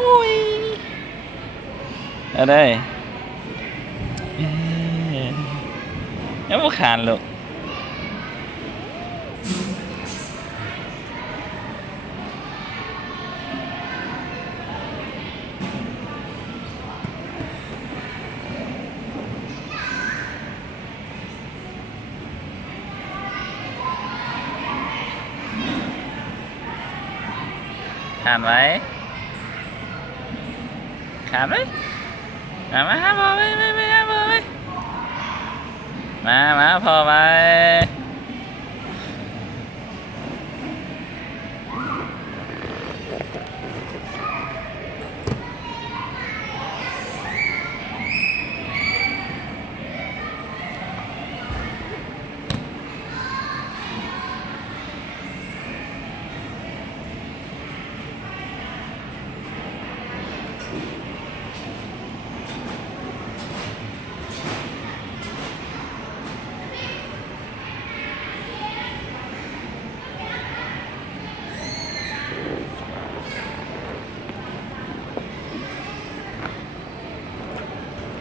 อุ้ยอะไรยังไม่ขาดลูกขาดไว้ขาดไว้มาหาพ่อไปหาพ่อไปมาพ่อไป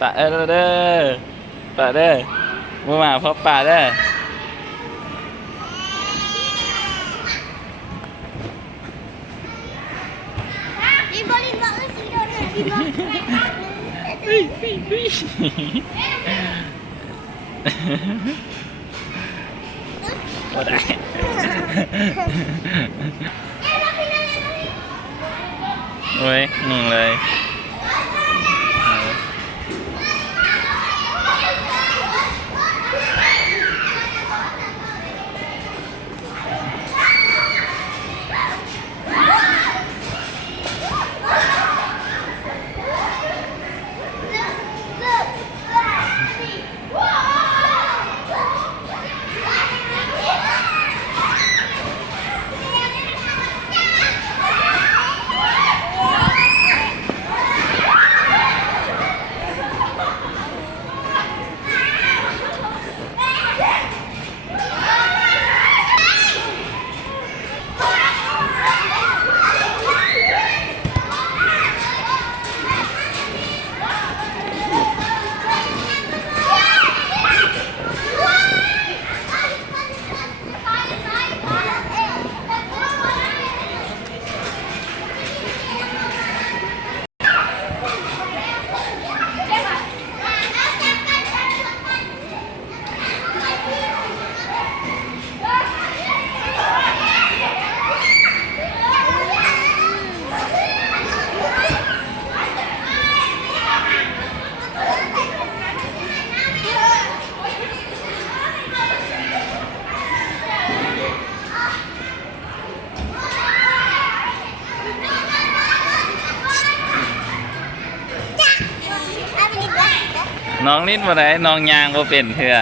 ป่าเด้อป่าเด้อมูมาพ่อป่าเด้อลินบอลินบอสีโดนลินบอบ่ได้โอ้ยงงเลยน้องลิ้นบ่ได้น้องยางบ่เป็นเถื่อ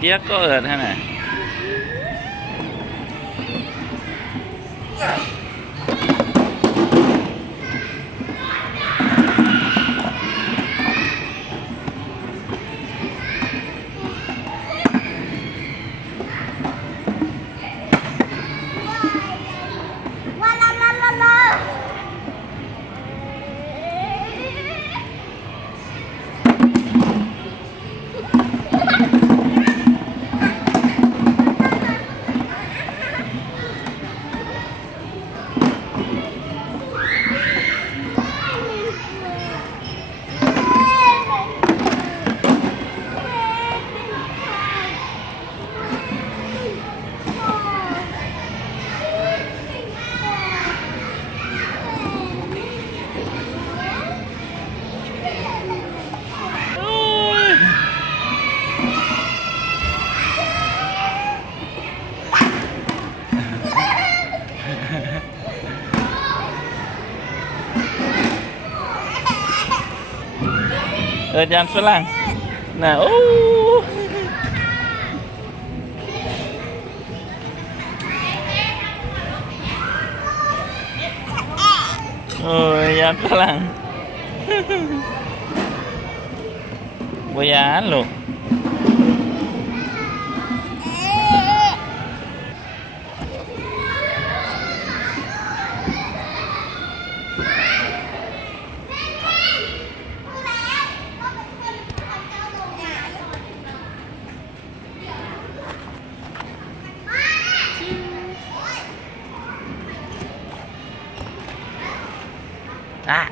เจี๊ยกก็เอิดฮะน่ะว่าลาลาลาลาโอ้ยเอิดยันฝรั่งน่ะโอ้โอ้ยยันฝรั่งบ่ยานลูกอ่ะ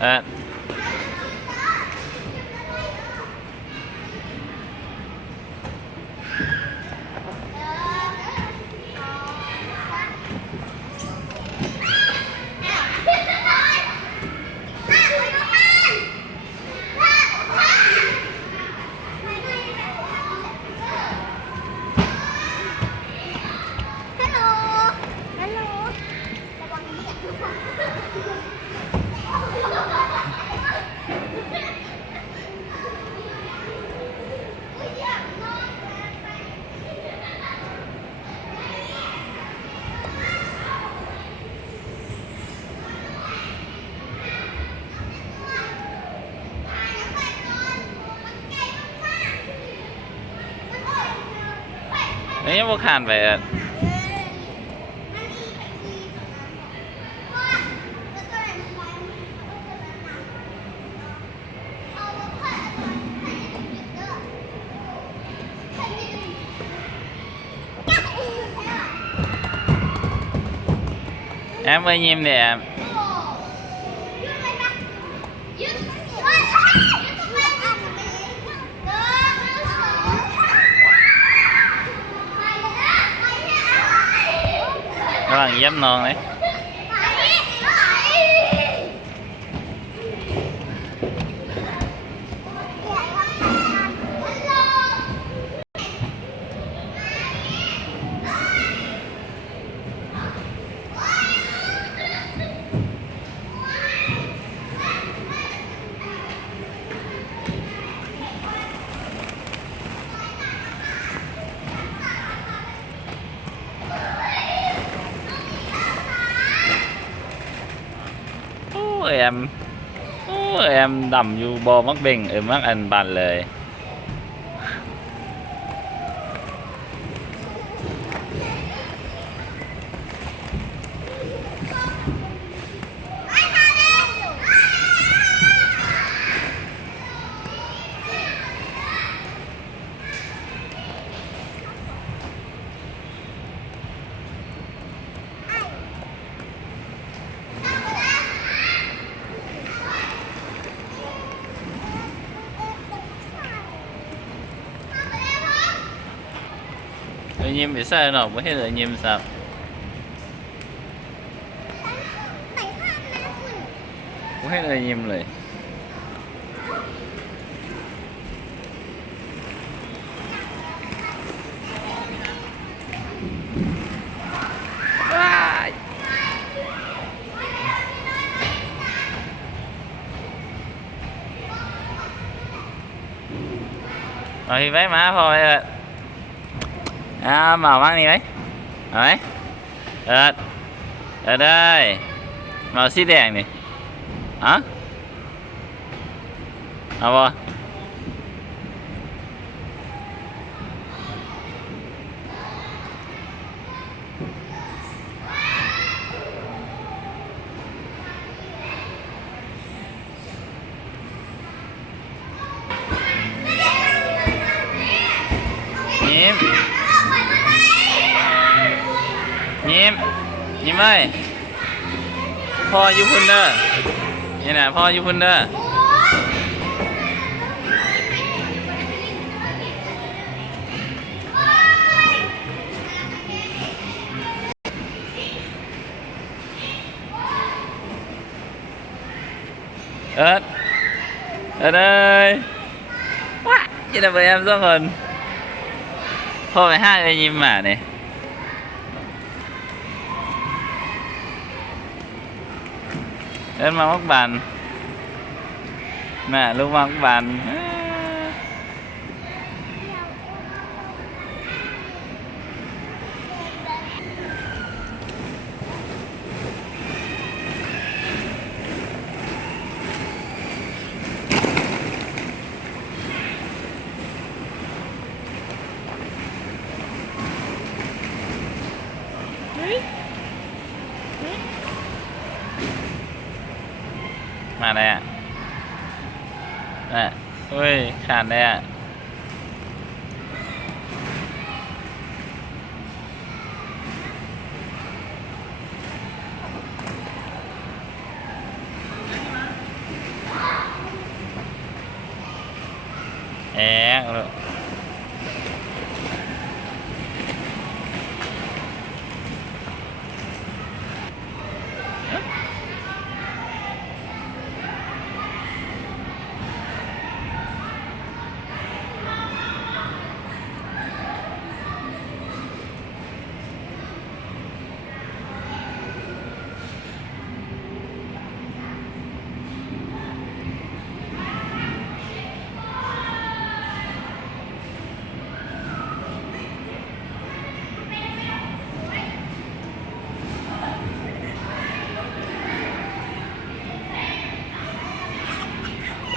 เอิดฮัลโหลฮัลโหลระวังเหยียบ นี่บ่ขานไปเอิดแอมไปยิ้มเดี๋ยวแอมระหว่างเยี่ยมน้องเลยโอ้ยแอมโอ้ยแอมดำอยู่บอมักเบ่งมักอันบันเลยยิ้มไปใส่หรอกไม่ให้เลยยิ้มสับไม่ให้เลยยิ้มเลย เอาพี่ไปมาพอไปเอิดหมาบ้างนี่ไหมเอาไหมเอิดได้หมาสีแดงนี่ฮะเอาบ่ยิ้มเลยพ่ออยู่พุ่นเด้อนี่นะพ่ออยู่พุ่นเด้อเอิดเลยว้าจะได้ไปแอมสองคนพ่อไปห้าเลยยิ้มมาเนี่ยเอิ้นมามักบานแม่ลูกมักบานมาเลยอ่ะเฮ้ยขาดเลยอ่ะแอ๊กลูก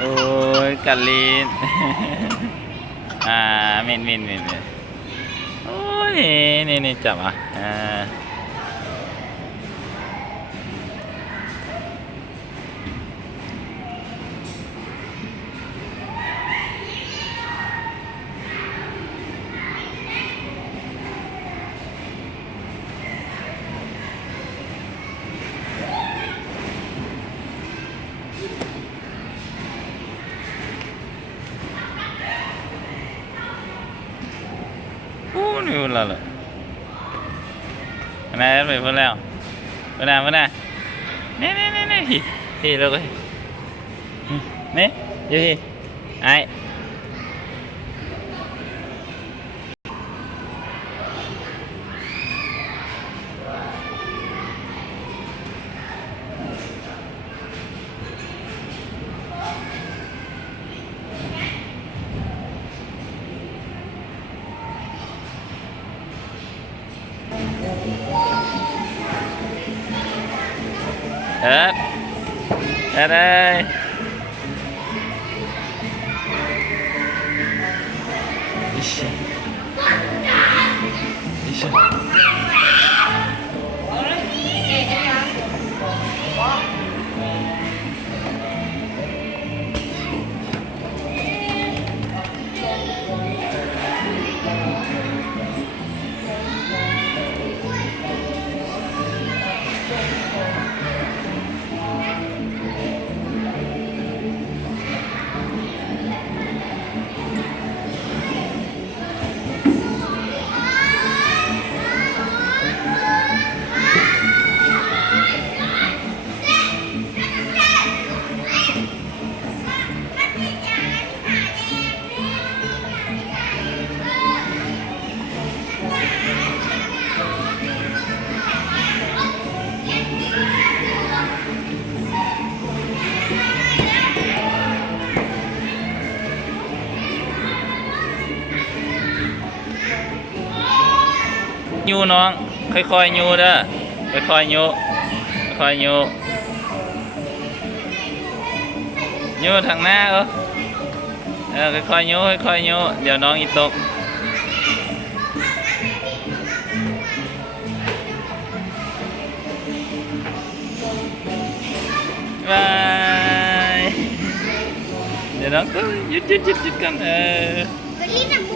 โอ้ยกัลลีนมินโอ้ยนี่จับอ่ะนี่พูดแล้วเหรอแม่ไปพูดแล้วพูดนะนี่พี่ลูกนี่อยู่พี่ไอ้เอิดเลยอิช ยูน้องค่อยๆยูเด้อค่อยๆยูค่อยๆยูยูทางหน้าค่อยๆยูค่อยๆยูเดี๋ยวน้องอีตกบายเดี๋ยวน้องก็หยุดกันไปรีบนำ